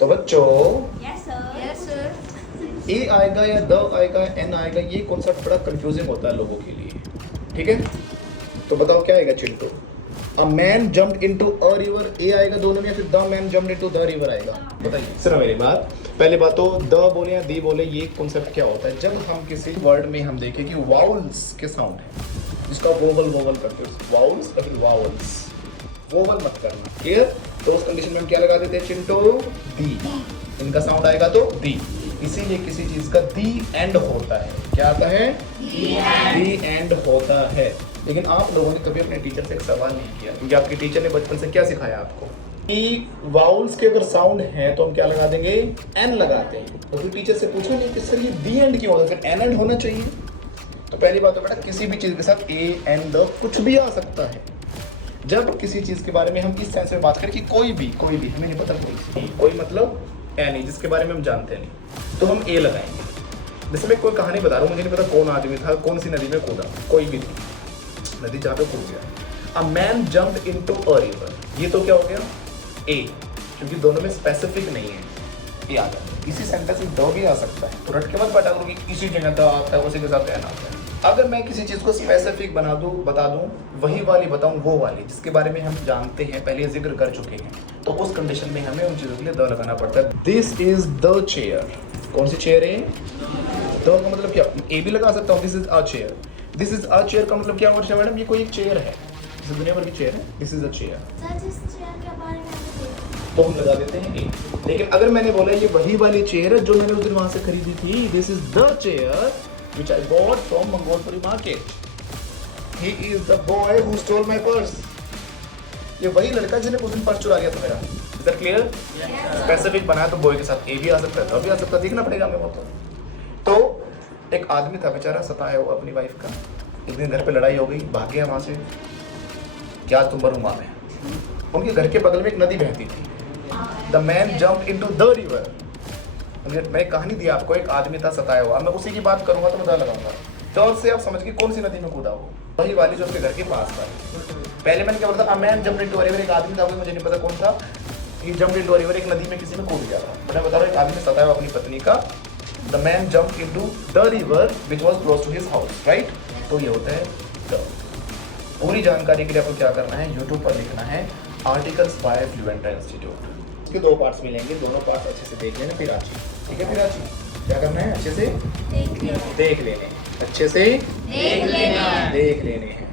तो बच्चों yes sir. ए आएगा या द आएगा एन आएगा, ये कॉन्सेप्ट बड़ा कंफ्यूजिंग होता है लोगों के लिए, ठीक है। तो बताओ क्या आएगा Chintu? A man jumped into a river, a आएगा दोनों में, या फिर the man jumped into the river आएगा? बताइए। सुनो मेरी बात, पहले बात तो द बोले या दी बोले, ये कॉन्सेप्ट क्या होता है? जब हम किसी वर्ड में हम देखें कि वाउल्स के साउंड है, जिसका वोवल वोवल करते हो, वाउल्स या फिर वाउल्स, वोवल मत करना, क्लियर? तो उस कंडीशन में हम क्या लगा देते हैं चिंटू? दी। इनका साउंड आएगा तो दी। इसीलिए किसी चीज का दी एंड होता है, क्या आता है? दी एंड होता है। लेकिन आप लोगों ने कभी अपने टीचर से एक सवाल नहीं किया, क्योंकि आपके टीचर ने बचपन से क्या सिखाया आपको कि वाउल्स के अगर साउंड है तो हम क्या लगा देंगे? एन लगाते हैं। तो फिर टीचर से पूछो नहीं कि सर ये दी एंड क्यों होता है, फिर एन एंड होना चाहिए। तो पहली बात तो बेटा, किसी भी चीज के साथ ए एन द कुछ भी आ सकता है। जब किसी चीज के बारे में हम इस सेंस में बात करें कि कोई भी हमें नहीं पता, कोई मतलब एनी जिसके बारे में हम जानते नहीं, तो हम ए लगाएंगे। जैसे मैं कोई कहानी बता रहा हूँ, मुझे नहीं पता कौन आदमी था, कौन सी नदी में कूदा, कोई भी थी नदी जहाँ पे कूद गया। अ man jumped into a river, ये तो क्या हो गया? ए, क्योंकि दोनों में स्पेसिफिक नहीं है, ए आ जाता है। इसी सेंटेंस में द भी आ सकता है, तो रट के मत बैठा करो कि इसी जगह द आता है उसी के साथ एन आता है। अगर मैं किसी चीज़ को स्पेसिफिक बता दूं, वही वाली बताऊं, वो वाली जिसके बारे में हम जानते हैं, पहले जिक्र कर चुके हैं, तो उस कंडीशन में हमें उन चीज़ों के लिए द लगाना पड़ता है। दिस इज द चेयर, कौन सी चेयर है? द का मतलब क्या? ए भी लगा सकता हूँ, this is a chair. This is a chair का मतलब क्या होता है मैडम? ये कोई एक चेयर है, जैसे दुनिया भर की चेयर है, दिस इज अ चेयर, तो हम लगा देते हैं ए। लेकिन अगर मैंने बोला ये वही वाली चेयर है जो मैंने उस दिन वहां से खरीदी थी, this is the chair which I bought from Mangolpuri market. He is the boy who stole my purse. ये वही लड़का जिसने उस दिन पर्स चुरा लिया था मेरा। Is that clear? स्पेसिफिक बनाया तो बॉय के साथ ए भी आ सकता है, तो भी आ सकता है, देखना पड़ेगा हमें वो तो एक आदमी था बेचारा, सताया हुआ अपनी वाइफ का। एक दिन घर पे लड़ाई हो गई, भाग गया वहां से, क्या तुम बरूमा में। उनके घर के बगल में एक नदी बहती थी। The man jumped into the river. मैं कहानी दी आपको, एक आदमी था सताया हुआ, मैं उसी की बात करूंगा तो मैं लगाऊंगा, तो और से आप समझ के कौन सी नदी में कूदा हो? वही वाली जो उसके घर के पास था। पहले मैंने क्या बोला था? Man jumped into a river, एक आदमी था, वो मुझे नहीं पता कौन था, ही जम्प्ड इनटू अ रिवर, एक नदी में किसी में कूद गया था। मैं बता रहा हूँ एक आदमी सताया हुआ अपनी पत्नी का। The man jumped into the river which was close to his house, right? तो ये होता है द। पूरी जानकारी के लिए आपको क्या करना है? YouTube पर लिखना है आर्टिकल्स बाय फ्लुएंटा इंस्टीट्यूट। इसके दो पार्ट्स मिलेंगे, दोनों पार्ट्स अच्छे से देख लेना फिर आची, ठीक है? फिर आची क्या करना है? अच्छे से देख लेने, अच्छे से देख लेने हैं।